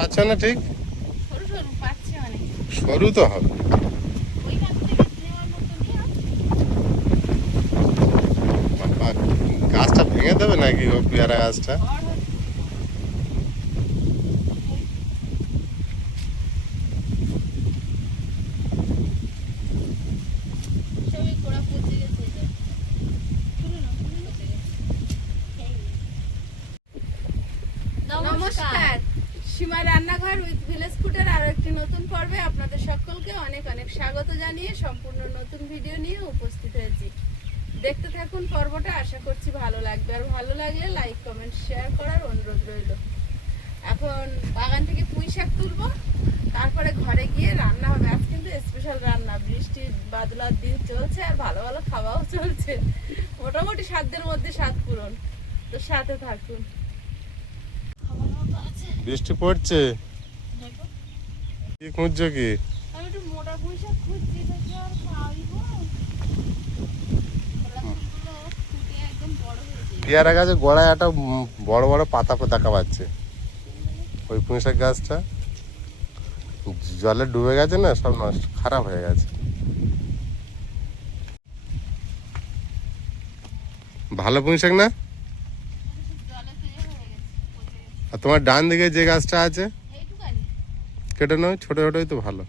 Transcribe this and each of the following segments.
পাচ্ছ না ঠিক? সরু সরু পাচ্ছে অনেক। সরু তো হবে। ওই গাছ থেকে নেওয়ার মতো নিয়ে বাবা, গাছটা ভেঙে দেবে নাকি ও পেয়ারা গাছটা? ঝড় হচ্ছে। সবই গোড়া পচে গেছে এটা। তুলো না, পচে গেছে। নমস্কার, সীমা রান্নাঘর উইথ ভিলেজ ফুডের আরো একটি নতুন পর্বে আপনাদের সকলকে অনেক অনেক স্বাগত জানিয়ে সম্পূর্ণ নতুন ভিডিও নিয়ে উপস্থিত হয়েছি। দেখতে থাকুন পর্বটা, আশা করছি ভালো লাগবে। আর ভালো লাগলে লাইক কমেন্ট শেয়ার করার অনুরোধ রইল। এখন বাগান থেকে পুঁই শাক তুলবো, তারপরে ঘরে গিয়ে রান্না হবে। আজ কিন্তু স্পেশাল রান্না, বৃষ্টি বাদলার দিন চলছে আর ভালো ভালো খাওয়াও চলছে। মোটামুটি সাধ্যের মধ্যে স্বাদ পূরণ, তো সাথে থাকুন। বৃষ্টি পড়ছে, কি খুঁজছো কি? আমি একটু মোটা পুঁই শাক খুঁজছি, এটা কি আর পাইবো? ফুলগুলো ফুটে একদম বড় হয়েছে। পেয়ারা গাছে গোড়ায় একটা বড় বড় পাতা দেখা পাচ্ছে। ওই পুঁই শাক গাছটা জলে ডুবে গেছে না, সব নষ্ট, খারাপ হয়ে গেছে। ভালো পুঁই শাক না? জলেতে হয়ে গেছে, পচে গেছে। আর তোমার ডান দিকে যে গাছটা আছে এইটুকানি কেটে নয়, ছোট ছোটই তো ভালো।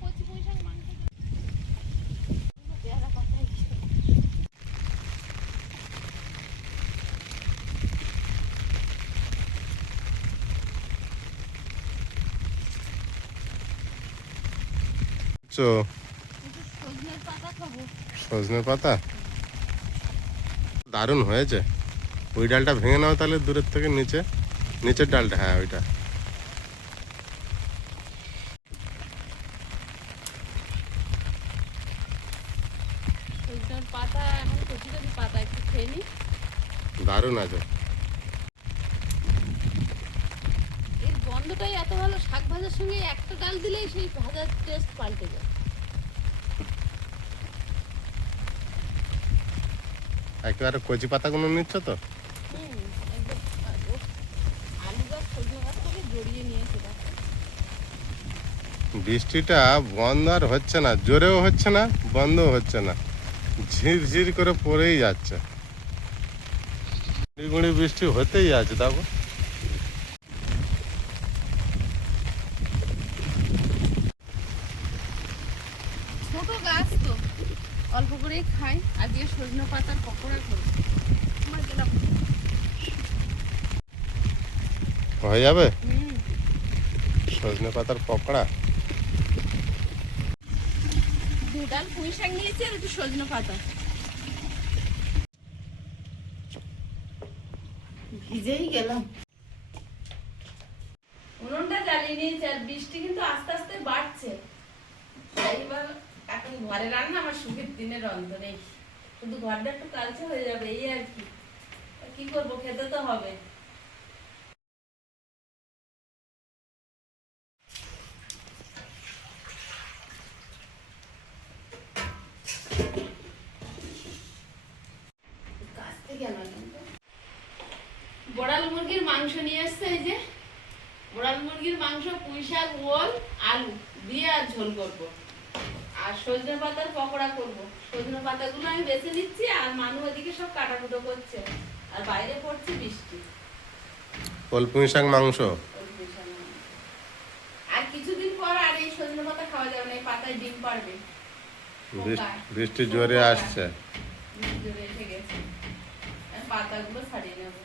কচি পুঁই শাক মাংস পেয়ারা পাতায় সজনের পাতা খাবো। সজনে পাতা দারুণ হয়েছে। ওই ডালটা ভেঙে নাও তাহলে দূরের থেকে, নিচের ডালটা, হ্যাঁ ওইটা। সজনের পাতা এখন কচি কচি পাতা, একটু খেয়ে নি। দারুণ আছে। এর গন্ধটাই এত ভালো, শাক ভাজার সঙ্গে একটা ডাল দিলেই সেই ভাজার টেস্ট পাল্টে যায়। একেবারে কচি পাতাগুলো নিচ্ছ তো? একদম। আর ও আলু গাছ সজনে গাছ থেকে জড়িয়ে নিয়েছে দেখো। বৃষ্টিটা বন্ধ আর হচ্ছে না, জোরেও হচ্ছে না, বন্ধও হচ্ছে না, ঝিরঝির করে পড়েই যাচ্ছে। গুঁড়ি বৃষ্টি হতেই আছে। দেখো ছোট গাছ তো, অল্প করেই খাই। আজকে সজনে পাতার পকোড়া করবো। আমার গেলাম। হয়ে যাবে সজনে পাতার পকোড়া। দু ডাল পুঁই শাক নিয়েছি আর একটু সজনে পাতা। ভিজেই গেলাম। উনুনটা জ্বালিয়ে নিয়েছি আর বৃষ্টি কিন্তু আস্তে আস্তে বাড়ছে। এইবার এখন ঘরে রান্না, আমার সুখের দিনের অন্ত নেই। শুধু ঘরটা একটু কালচে হয়ে যাবে, এই আর কি। কি করবো, খেতে তো হবে। বড়াল মুরগির মাংস নিয়ে এসছে, এই যে বড়াল মুরগির মাংস, পুঁই শাক, ওল, আলু দিয়ে আর ঝোল করবো। আর সজনে পাতার পকোড়া করবো। সজনে পাতাগুলো আমি বেছে নিচ্ছি, আর মানু ওদিকে সব কাটাকুটো করছে, আর বাইরে পড়ছে বৃষ্টি। ওল পুঁই শাক মাংস। আর কিছুদিন পর আর এই সজনে পাতা খাওয়া যাবে না, এই পাতায় ডিম পারবে। বৃষ্টি জোরে আসছে। বৃষ্টি জোরে এসে গেছে, আর পাতাগুলো ছাড়িয়ে নেবো।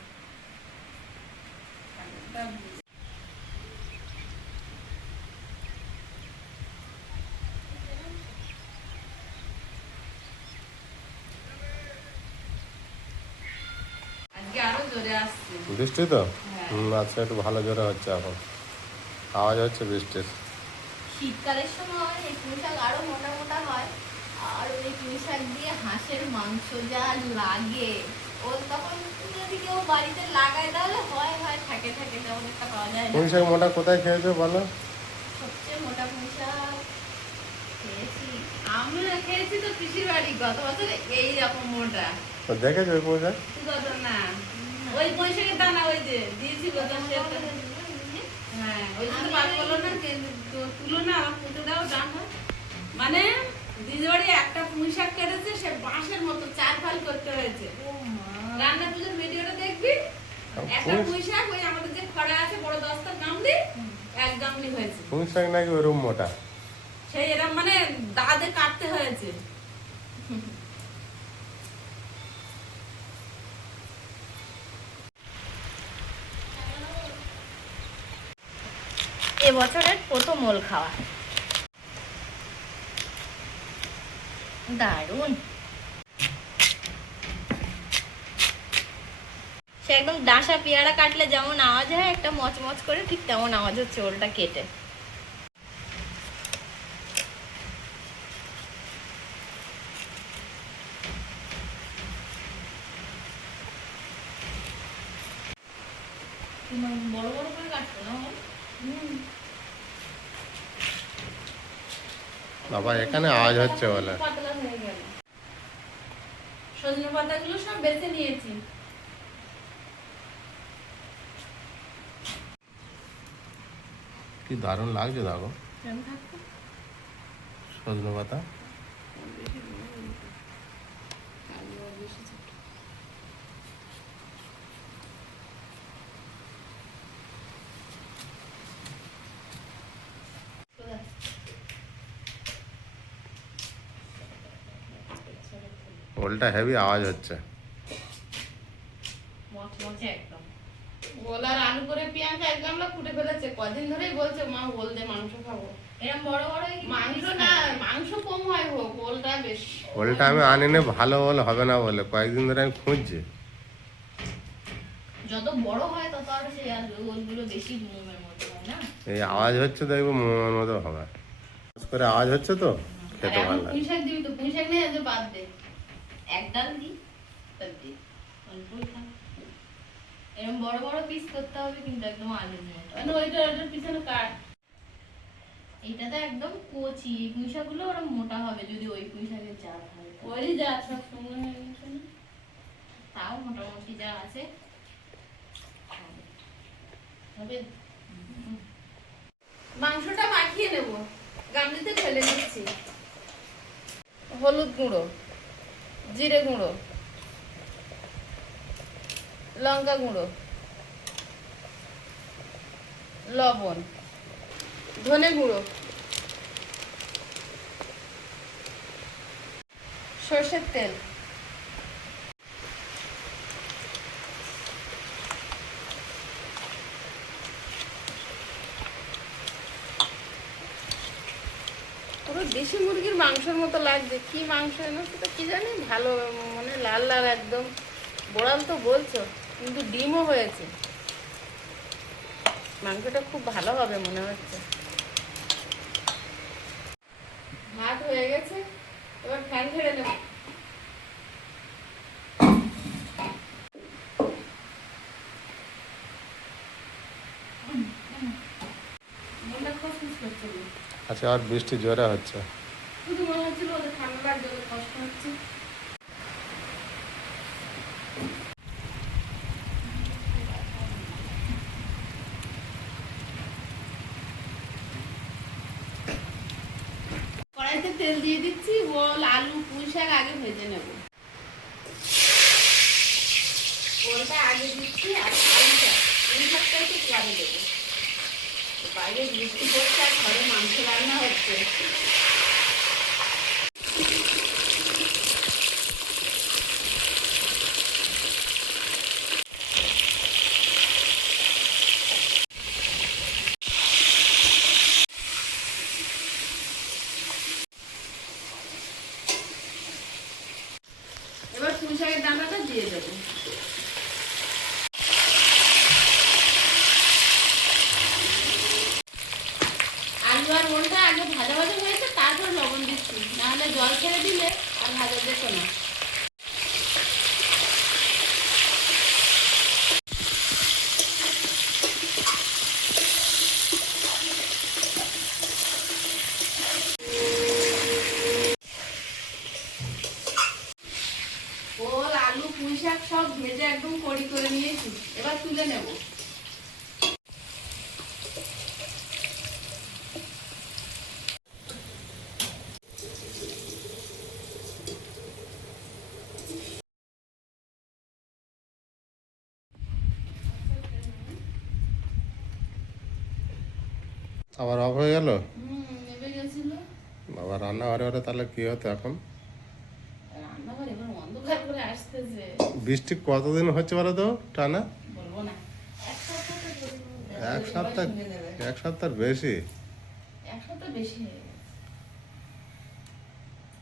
আজকে আরো জোরে আসছে বৃষ্টি তো হ্যাঁ। আচ্ছা, একটু ভালো জোরে হচ্ছে এখন, আওয়াজ হচ্ছে বৃষ্টির। শীতকালের সময় এই পুঁই শাক আরো মোটা মোটা হয়, আর ওই পুঁই শাক দিয়ে হাঁসের মাংস যা লাগে, ও তখন যদি কেউ বাড়িতে লাগায় তাহলে হয় হয় থাকে থাকে, তেমন একটা পাওয়া যায় না। পুঁই শাক মোটা কোথায় খেয়েছো বলো? সবচেয়ে মোটা পুঁই শাক খেয়েছি আমি, খেয়েছি তো পিসির বাড়ি, গত বছর এইরকম মোটা। তো দেখেছো ওই পুঁই শাক? গত না, ওই পুঁই শাকের দানা ওই যে দিয়েছি গত, হ্যাঁ ওই জন্য বলো না তুলো না আমার পুঁতে দাও ডাঁটা। মানে দিদির বাড়ি একটা পুঁই শাক কেটেছে, সে বাঁশের মতো 4 ফাল করতে হয়েছে। রান্না পুজোর ভিডিওটা দেখবি, একটা পুঁই শাক ওই আমাদের যে খড়া আছে বড় দস্তার গামলি, 1 গামলি হয়েছে। পুঁই শাক নাকি ওরকম মোটা? সেই এরকম মানে দাঁতে কাটতে হয়েছে। এবছরের প্রথম ওল খাওয়া, দারুণ। সে একদম ডাঁসা পেয়ারা কাটলে যেমন আওয়াজ হয় একটা মচমচ করে, ঠিক তেমন আওয়াজ হচ্ছে ওলটা কেটে। বড় বড় করে কাটতো না? বাবা এখানে আওয়াজ হচ্ছে বলে। পাতলা হয়ে গেল। সজনে পাতাগুলো সব বেছে নিয়েছি। কি দারুণ লাগছে দেখো সজনে পাতা। ওলটা হেভি আওয়াজ হচ্ছে। মচমচে একদম। ওলার আলু করে পেঁয়াজ 1 গামলা ফুটে ফেলেছে। কদিন ধরেই বলছে মা ওল দিয়ে মাংস খাবো। এরকম বড় বড় মাংস না, মাংস কম হয় হোক, ওলটা বেশি। ওলটা আমি আনিনি, ভালো ওল হবে না বলে কয়েকদিন ধরে আমি খুঁজছি। যত বড় হয় তত আর সেই ওলগুলো বেশি মোমের মতো হয় না? এই আওয়াজ হচ্ছে দেখবো মোমের মতো হবে। করে আওয়াজ হচ্ছে তো খেতে ভালো লাগে। পুঁই শাক দিবি তো? পুঁই শাক নেই, আজ বাদ দে। এক ডাল দিই, বাদ দিই, অল্পই খা। এরকম বড় বড় পিস করতে হবে কিন্তু একদম আলুর মতো। মানে ওইটার পিছনে কাট। এইটাতে একদম কচি। এই পুঁই শাকগুলো ওরা মোটা হবে যদি ওই পুঁই শাকের জাত হয়। ওই যা সব সঙ্গে হয়ে গেছে না? তাও মোটামুটি যা আছে হবে। মাংসটা মাখিয়ে নেব, গামলিতে ফেলে দিচ্ছি। হলুদ গুঁড়ো, জিরে গুঁড়ো, লঙ্কা গুঁড়ো, লবণ, ধনে গুঁড়ো, সর্ষের তেল, পুরো দেশি মুরগির মাংসের মতো লাগছে। কি মাংস এনে সেটা কি জানি, ভালো মানে লাল লাল একদম। বোড়াল তো বলছো, কিন্তু ডিমও হয়েছে। মাংসটা খুব ভালো হবে মনে হচ্ছে। ভাত হয়ে গেছে, এবার ফ্যান ছেড়ে নেব। মনটা খসখস করছে না। আচ্ছা আর বৃষ্টি জোরে হচ্ছে। শুধু মনে হচ্ছিল ওদের ঠান্ডা লাগছে, ওদের কষ্ট হচ্ছে। কড়াইতে তেল দিয়ে দিচ্ছি, ওল আলু পুঁই শাক আগে ভেজে নেব। ওলটা আগে দিচ্ছি আর আলুটা পুঁই শাকটা একটু পরে দেবো। বাইরে বৃষ্টি পড়ছে আর ঘরে মাংস রান্না হচ্ছে। এবার পুঁই শাকের দানাটা দিয়ে দেবো। আলু আর ওলটা আগে ভাজা ভাজা হয়েছে, তারপর লবণ দিচ্ছি, নাহলে জল ছেড়ে দিলে আর ভাজা যেত না। ওল আলু পুঁই শাক সব ভেজে একদম কড়ি করে নিয়েছি, এবার তুলে নেব। আবার অফ হয়ে গেল। নেমে গেছিল। বাবা রান্নাঘরে ওরে তাহলে কি হতো এখন? রান্নাঘর এবার অন্ধকার করে আসতেছে। বৃষ্টি কতদিন হচ্ছে বলো তো টানা? বলবো না, এক সপ্তাহ তো ধরে এক সপ্তাহ, শুনে নেবে। এক সপ্তাহ বেশি। এক সপ্তাহ বেশি হয়ে গেছে।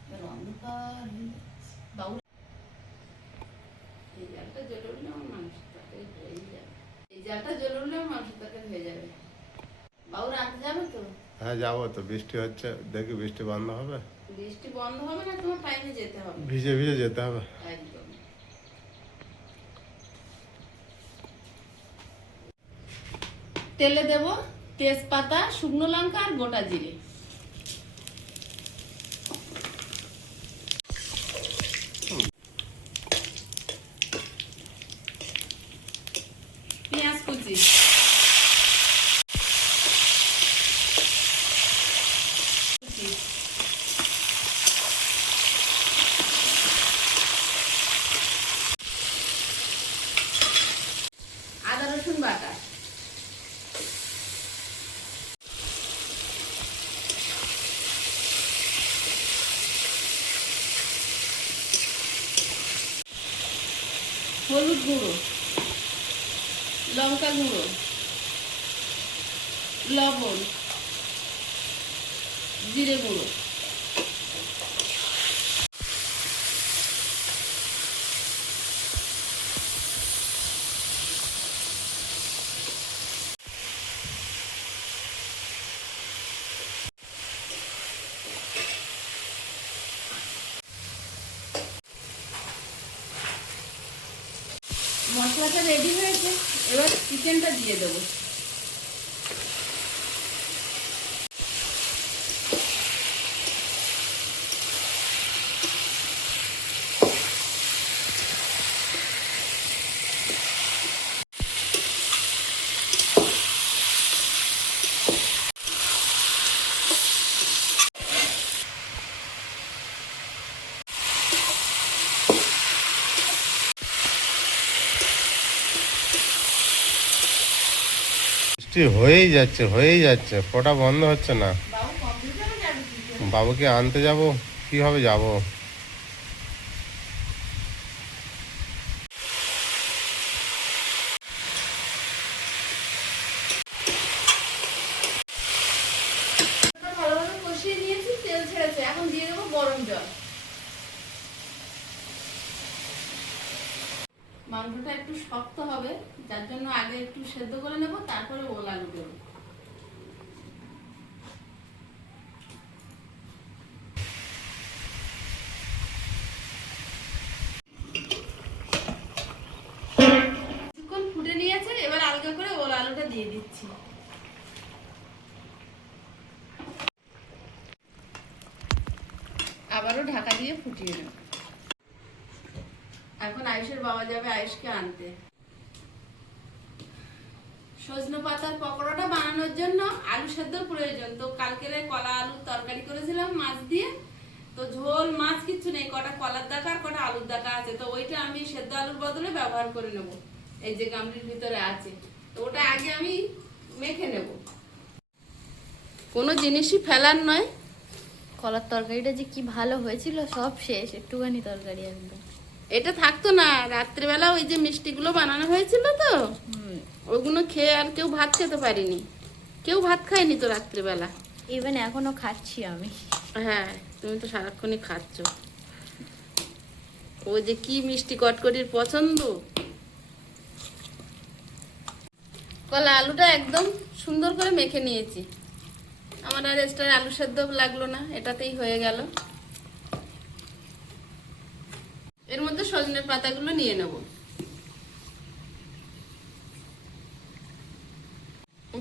এবার অন্ধকার হয়ে যাচ্ছে। বাবু এই জালটা জ্বলে উঠলে আমার মাংস তরকারি হয়ে যাবে। এই জালটা জ্বলে উঠলে আমার মাংস তরকারি হয়ে যাবে। বাবু রাঁধতে যাবে তো? হ্যাঁ যাবো তো, বৃষ্টি হচ্ছে, দেখি বৃষ্টি বন্ধ হবে। বৃষ্টি বন্ধ হবে না, তোমার টাইমে যেতে হবে। ভিজে ভিজে যেতে হবে। একদম। তেলে দেব তেজপাতা, শুকনো লঙ্কা আর গোটা জিরে। পেঁয়াজ কুচি, আদা রসুন বাটা, হলুদ গুঁড়ো, লঙ্কা গুঁড়ো, লবণ, জিরে গুঁড়ো। মশলাটা রেডি হয়েছে, এবার চিকেনটা দিয়ে দেবো। বৃষ্টি হয়েই যাচ্ছে, হয়েই যাচ্ছে, ফোঁটা বন্ধ হচ্ছে না। বাবু কম্পিউটারে যাবে কি করে? বাবুকে আনতে যাব, কিভাবে যাব? ভালোভাবে কষিয়ে নিয়েছি, তেল ছেড়েছে, এখন দিয়ে দেবো গরম জল। মাংসটা একটু শক্ত হবে, যার জন্য আগে একটু সেদ্ধ করে নেব, তারপরে ওল আলু দেবো। কিছুক্ষণ ফুটে নিয়েছে, এবার আলগা করে ওল আলুটা দিয়ে দিচ্ছি। আবারও ঢাকা দিয়ে ফুটিয়ে নেব। এখন আয়ুষের বাবা যাবে আয়ুষকে আনতে। সজনে পাতার পকোড়াটা বানানোর জন্য আলু সেদ্ধর প্রয়োজন। তো কালকের কলা আলুর তরকারি করেছিলাম মাছ দিয়ে, তো ঝোল মাছ কিচ্ছু নেই, কটা কলার দাকা আর কটা আলুর দাকা আছে, তো ওইটা আমি সেদ্ধ আলুর বদলে ব্যবহার করে নেব। এই যে গামলির ভিতরে আছে, তো ওটা আগে আমি মেখে নেব। কোনো জিনিসই ফেলার নয়। কলার তরকারিটা যে কি ভালো হয়েছিল, সব শেষ, একটুখানি তরকারি একদম। এটা থাকতো না, রাত্রিবেলা ওই যে মিষ্টিগুলো বানানো হয়েছিল তো, ওগুলো খেয়ে আর কেউ ভাত খেতে পারিনি, কেউ ভাত খায়নি তো রাত্রিবেলা। ইভেন এখনো খাচ্ছি আমি। হ্যাঁ, তুমি তো সারাক্ষণই খাচ্ছ। ও যে কি মিষ্টি কটকটির পছন্দ। কলা আলুটা একদম সুন্দর করে মেখে নিয়েছি, আমার আর এক্সট্রা আলু সেদ্ধ লাগলো না, এটাতেই হয়ে গেল। এর মধ্যে সজনের পাতাগুলো নিয়ে নেব,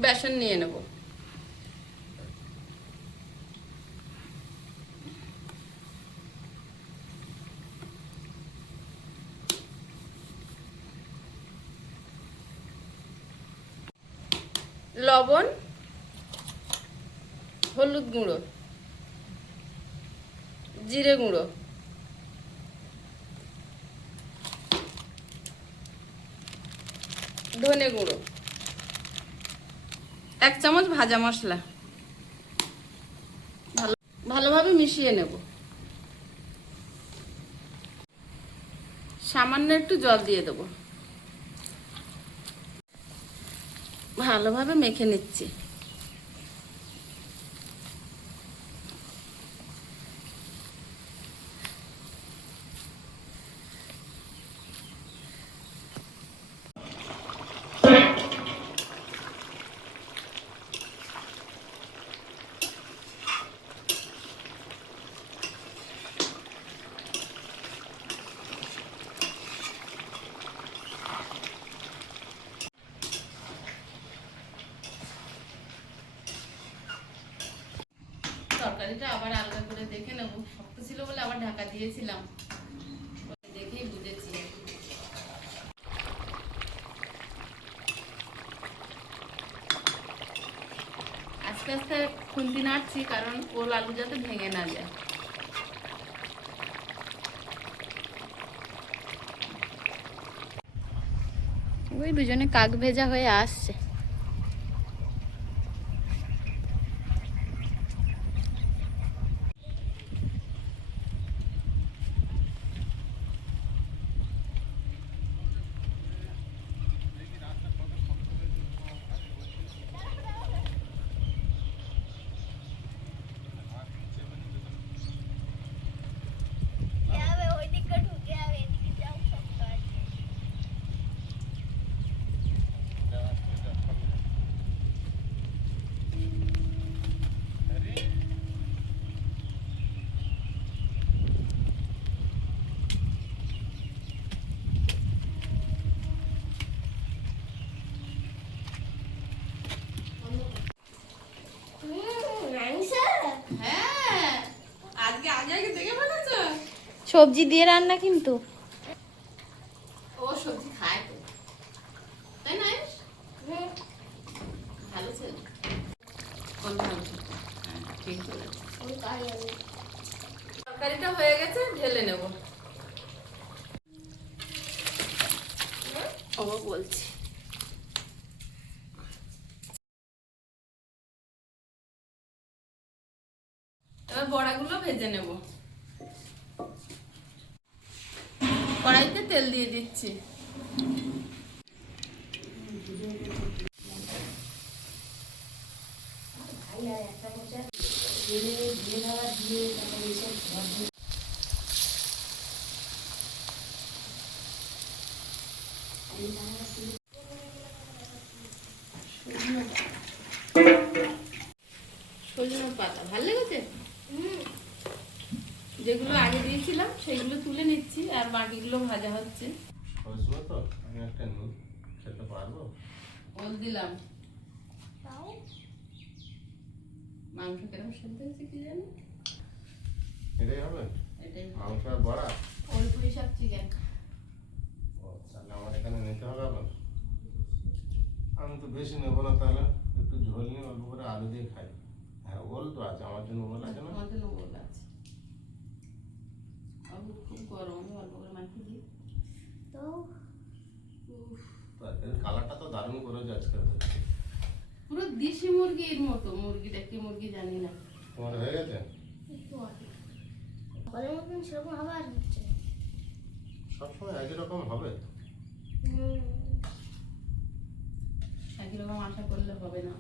বেসন নিয়ে নেব, লবণ, হলুদ গুঁড়ো, জিরে গুঁড়ো, ধনে গুঁড়ো, 1 চামচ ভাজা মশলা, ভালোভাবে মিশিয়ে নেব। সামান্য একটু জল দিয়ে দেব। ভালোভাবে মেখে নিচ্ছি। তরকারিটা আবার আলাদা করে দেখে নেব, শক্ত ছিল বলে আবার ঢাকা দিয়েছিলাম, দেখেই বুঝেছি। আস্তে আস্তে খুন্তি নাড়ছি, কারণ ওল আলু যাতে ভেঙে না যায়। ওই দুজনে কাক ভেজা হয়ে আসছে। হ্যাঁ, আজকে আগে আগে দেখে ফেলেছো? সবজি দিয়ে রান্না কিন্তু। ও সবজি খায় তো, তাই না? ভালো ছিল। কোনটা ভালো ছিল? হ্যাঁ, ঠিক বলেছো। তরকারিটা হয়ে গেছে, ঢেলে নেব। ও বলছি এবার বড়াগুলো ভেজে নেব। কড়াইতে তেল দিয়ে দিচ্ছি। সজনের পাতা ভালো লেগেছে? যেগুলো আগে দিয়েছিলাম সেগুলো তুলে নিচ্ছি, আর বাকিগুলো ভাজা হচ্ছে। সজনে তো আমি একটা নিই, খেতে পারবো? ওল দিলাম। মাংস কেরম সেদ্ধ হয়েছে কি জানি। এটাই হবে? এটাই মাংস আর বড়া? ওল পুরি শাক চিকেন। ও তাহলে আমার এখানে নিতে হবে আবার। আমি তো বেশি নেবো না, তাহলে একটু ঝোল নিয়ে অল্প করে আলু দিয়ে খাই। হ্যাঁ, ওল তো আছে আমার জন্য, ওল আছে না? আমার জন্য ওল আছে। আলু খুব গরম, আমি অল্প করে মাখিয়ে দিই। তো তরকারির কালারটা তো দারুণ করে যাচ্ছে। পুরো দেশি মুরগির মতো। মুরগিটা কি মুরগি জানি না। তোমার হয়ে গেছে? ঘরের মতন সেরকম আবার হচ্ছে। সবসময় একই রকম হবে? একই রকম আশা করলে হবে না।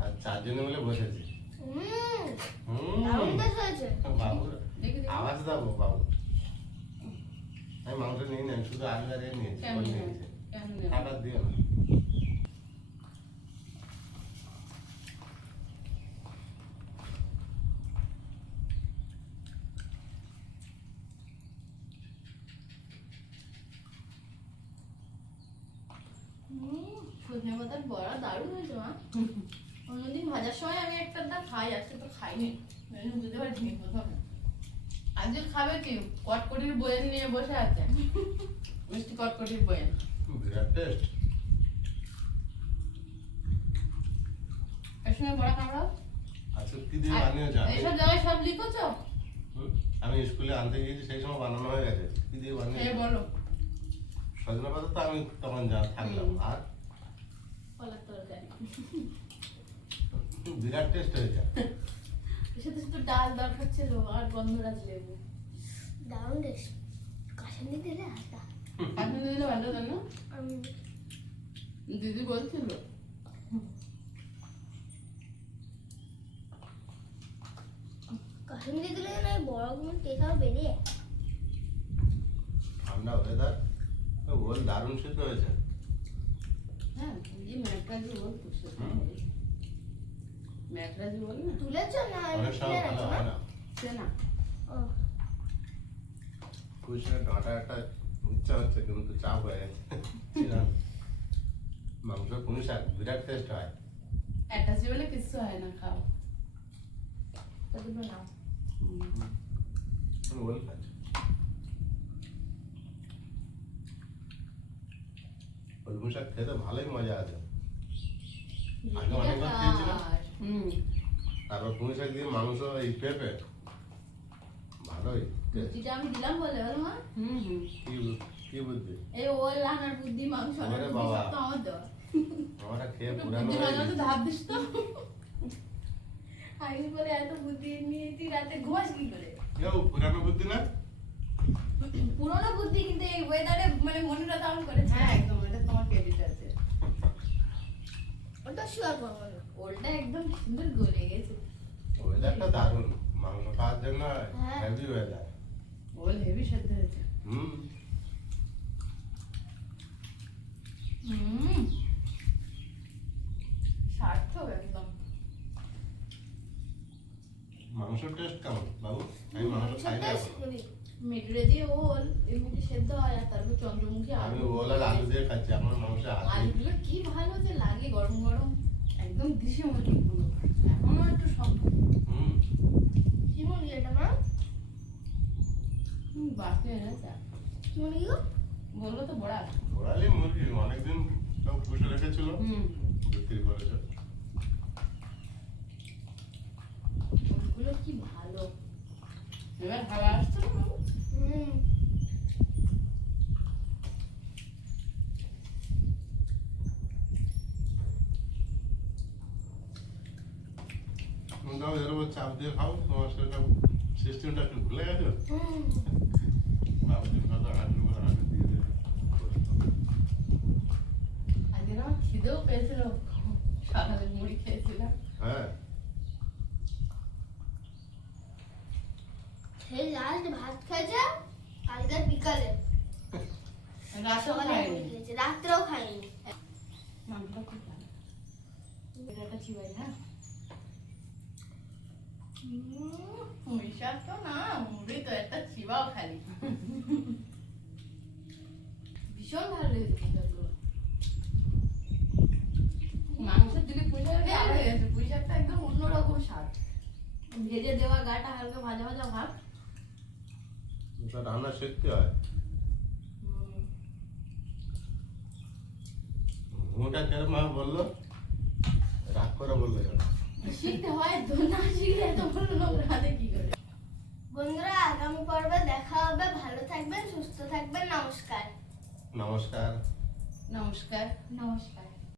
আর চারজনে মিলে বসেছি। দারুণ টেস্ট হয়েছে। বাবু দেখি দেখি। আওয়াজ দাও বাবু। আমি মাংস নিই না, শুধু আলু আর এ নিয়েছি। কেন ওল নেব? নিয়েছি। কেন নেব? খাবার দিও না। সজনে পাতার বড়া দারুণ হয়েছে মা। অন্যদিন ভাজার সময় আমি একটা খাই, আজকে তো খাইনি, বুঝতে পারিনি প্রথমে। আজকে খাবে কি? কটকটির বয়েন নিয়ে বসে আছে। মিষ্টি কটকটির বয়েন। বিরাট টেস্ট। এর সঙ্গে বড়া কামড়াও। আচ্ছা, কি দিয়ে বানিয়েছো? এইসব জায়গায় সব লিখেছো? আমি স্কুলে আনতে গিয়েছি, সেই সময় বানানো হয়ে গেছে। কি দিয়ে বানিয়েছো? বলো। সজনে পাতা তো আমি তখন থাকলাম। আর কলার তরকারি। বিরাট টেস্ট হয়েছে। এর সাথে শুধু ডাল দরকার ছিল আর গন্ধরাজ লেবু। দারুণ টেস্ট। কাশানি দিলে হাতা। আপনি দিলে ভালো হতো না? আমি দিদি বলছিল। কাশ্মীরি দিলে না বড় কোনো টেস্ট আরো বেড়ে যায়। ঠান্ডা ওয়েদার, ওল দারুণ সিদ্ধ হয়েছে। হ্যাঁ, এই ম্যাকরাজি বল তো সেটা হবে। ম্যাকরাজি বল না? তুলেছো না অনেক সময় ভালো হয় না। সে না। ও পুঁইশাকের ডাঁটা একটা ইচ্ছা হচ্ছে কিন্তু চাপ হয়ে গেছে। মাংস পুঁইশাক বিরাট টেস্ট হয়। একটা বলে কিছু হয় না, খাও। তো দুটো নাও। আমি ওল খাচ্ছি। ওল পুঁইশাক খেতে ভালোই মজা আছে। আগে অনেকবার খেয়েছিলাম। তারপর পুঁইশাক দিয়ে মাংস এই পেঁপে ভালোই taste। যেটা আমি দিলাম বলে বলো মা কি বুদ্ধি এই ওল রান্নার বুদ্ধি মাংস রান্নার ওরে বুদ্ধি বাবা। সব তো আমার দেওয়া আমরা খেয়ে একটু পুরানো বুদ্ধি হয়ে মাঝে মাঝে গেছি। ধার দিস তো। আমি বলে এত বুদ্ধি নিয়েছি রাতে ঘুমাস কি করে কেউ পুরানো বুদ্ধি না? পুরোনো বুদ্ধি কিন্তু এই ওয়েদারে মানে মনেটা দাম করেছে হ্যাঁ, একদম এটা তোমার ক্রেডিট আছে। ওটা শিওর করবো না। ওলটা একদম সুন্দর গলে গেছে ওয়েদারটা দারুণ, মাংস খাওয়ার জন্য হ্যাঁ। Heavy weather. ওল হেভি সেদ্ধ হয়েছে। হুম, হুম সার্থক একদম মাংসের টেস্ট কেমন বাবু? আমি মাংস খাই না এখনো। মেডুরেজি ওল এমনি সেদ্ধ হয় আর তারপর চন্দ্রমুখী আমি আলু ওল আর আলু দিয়ে খাচ্ছি, আমার মাংস আলু। আলুগুলো কি ভালো যে লাগে গরম গরম একদম দিশে মুরগি গুলো। এখনো একটু শক্ত। হুম, কি মুরগি এটা মা? বাকি এনেছে। কি মুরগি গো? বললো তো বড়া। ওরালি মুরগি অনেকদিন সব পুষে রেখেছিল, হুম, বিক্রি করেছে। ওলগুলো কি ভালো এবার হাওয়া আসছে না বাবু? হুম তোমরাও এরকম চাপ দিয়ে খাও, তোমার সেটা সিস্টেমটা একটু ভুলে গেছো। বাবুজির কথা আলু আর আলু দিয়ে দেবে। আজকে না আমার খিদেও পেয়েছিল, সারাদিন মুড়ি খেয়েছিলাম। হ্যাঁ, সেই লাস্ট ভাত খাইছে কালকে বিকালে। রাতেও সকালে খাইনি। মুড়ি খেয়েছে, রাত্রেও খাইনি। মাংসটা খুব ভালো। এটা একটা চিবাই, হ্যাঁ? পুঁই শাক তো না, মুড়ি তো একটা চিবাও খালি। ভীষণ ভালো লেগেছে পুঁইশাকগুলো। মাংসের দিকে পুঁই শাক ভালো হয়ে গেছে। পুঁই শাকটা একদম অন্যরকম স্বাদ ভেজে দেওয়া গাটা হালকা ভাজা ভাজা ভাব এটা রান্না শিখতে হয়। ঘুমটা কেরম ভাবে বললো, রাগ করে বললো কেন? শিখতে হয় তো, না শিখলে এত ভালো লোক রাঁধে কি করে। বন্ধুরা আগামী পর্বে দেখা হবে। ভালো থাকবেন, সুস্থ থাকবেন। নমস্কার। নমস্কার। নমস্কার। নমস্কার।